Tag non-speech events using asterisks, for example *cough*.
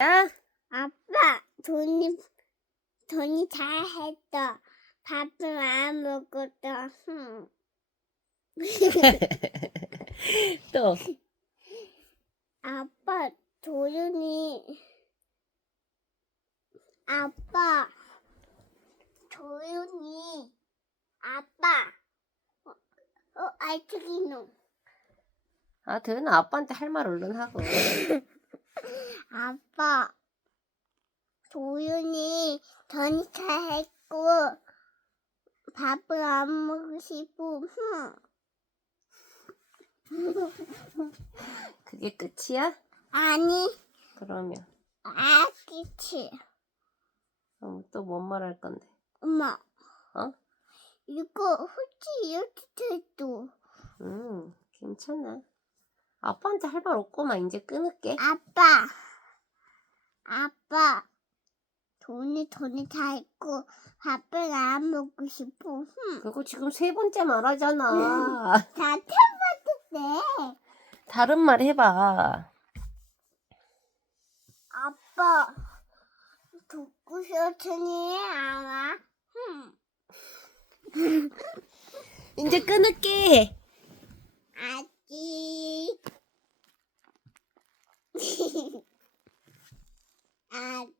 야? 아빠 돈이 돈이 잘했어. 밥을 안 먹었어. 흠. 또. 아빠 도윤이 아빠 도윤이 아빠 어, 어 알트기노 아, 도윤아 아빠한테 할 말 얼른 하고. *laughs* 아빠 도윤이 잘했고 밥을 안 흠. 그게 끝이야? 아니 그러면 아 그치 또뭔 말 할 건데? 엄마 어? 이거 혹시 이렇게 돼도 음, 괜찮아. 아빠한테 할 말 없구만. 이제 끊을게. 아빠 아빠 돈이 돈이 다 있고 밥을 안 먹고 싶어 흠. 그거 지금 세 번째 말하잖아. *laughs* 다 태웠을 다른 말 해봐. 아빠 듣고 싶으니 알아 흠. *laughs* 이제 끊을게. 아 আর